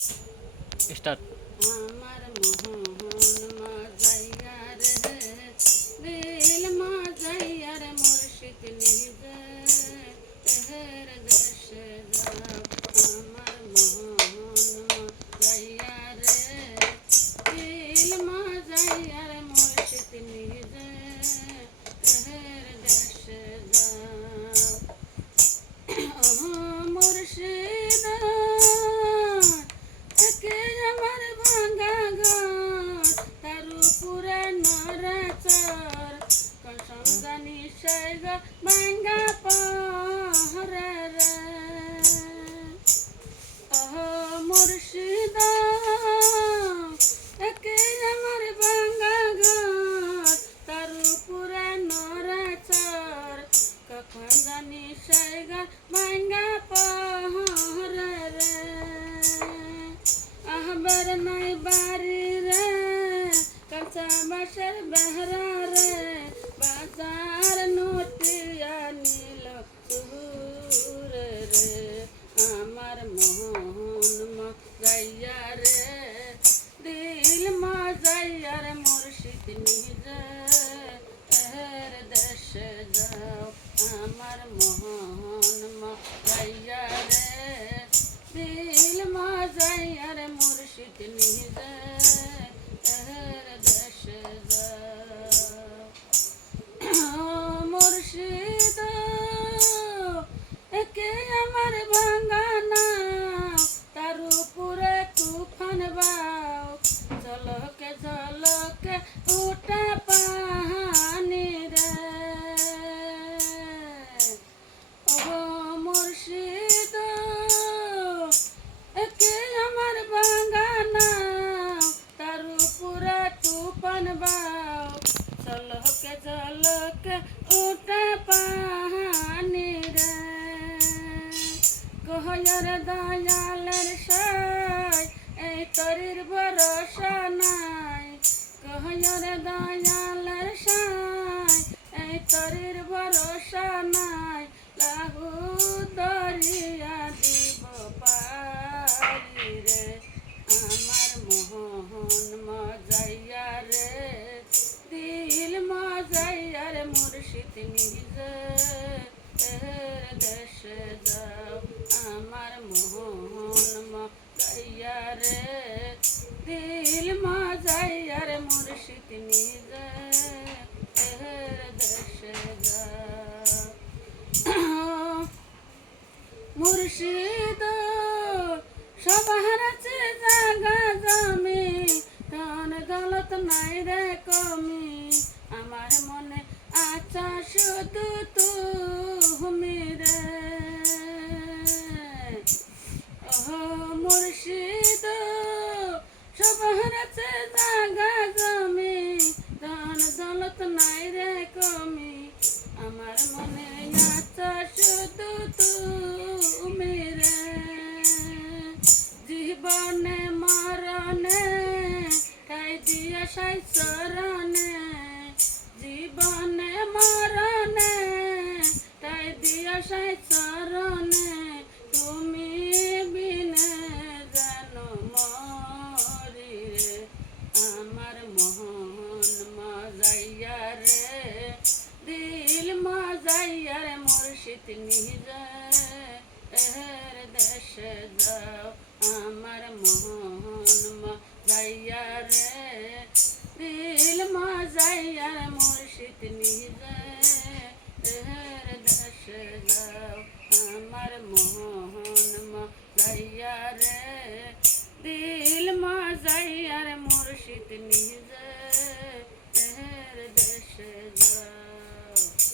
Start. আমার মোহন মজাইয়া রে দিল মজাইয়া রে মুর্শিদ নিজে তেহের দেশে যাও। আমার মোহন মজাইয়া রে দিল মজাইয়া রে মুর্শিদ নিজে তেহের দেশে যাও। মুর্শিদ একে আমার ভাঙা ঘর তার উপরে নড়াচড় কসম জানি সে গো ভাঙা পহরে রে। মুর্শিদ একে আমার ভাঙা ঘর তার উপরে নড়াচড় কখন জানি সে গো ভাঙা পহরে রে। আহবার নাই বাড়ি রে কাঁচা বাঁশের বেহরা রে বাজার নোটিয়া নীল সুরে রে। আমার মোহন মজাইয়া রে দিল মজাইয়া রে মুর্শিদ নিজে এর দেশে যাও। আমার মোহন মজাইয়া রে দিল মজাইয়া রে মুর্শিদ নিজে এর দেশে যাও। মুর্শিদ একে আমার ভাঙা নাও তার উপরে তুফান বাও ঝলকে ঝলকে উঠা পাহানি রে। মুর্শিদ একে আমার ভাঙা নাও তার উপরে তুফান বাও ঝলকে ঝলকে উঠা পাহানি রে। কহয়ার দয়ালের সাই এই তরির ভরসা নাই। কহয়ার দয়ালের সাই এই তরির ভরসা নাই। লাহু দরিয়া দিব পারি রে। আমার মোহন মজাইয়া রে দিল মজাইয়া রে মুর্শিদ নিজে এর দেশে যাও। আমার মোহন মজাইয়া রে দিল মজাইয়া রে মুর্শিদ নিজে এর দেশে যাও। মুর্শিদ সবার আছে জাগা জমি ধন দৌলত নাই রে কমি। আমার মনে আচ্ছা শুধু তুমি রে। মুর্শিদ সবার আছে জাগা জমি ধন দৌলত নাই রে কমি। আমার মনে আচ্ছা শুধু তুমি রে। জীবনে মরণে তাই দিয়া সাই চরণে। জীবনে মরণে তাই দিয়া সাই চরণে। তুমি বিনে যেন মরি রে। আমার মোহন মজাইয়া রে দিল মজাইয়া রে মুর্শিদ নিজে এর দেশে যাও। আমার মোহন মজাইয়া রে দিল মজাইয়া রে মুর্শিদ নিজে এর দেশে যাও। আমার মোহন মজাইয়া রে দিল মজাইয়া রে মুর্শিদ নিজে এর দেশে যাও।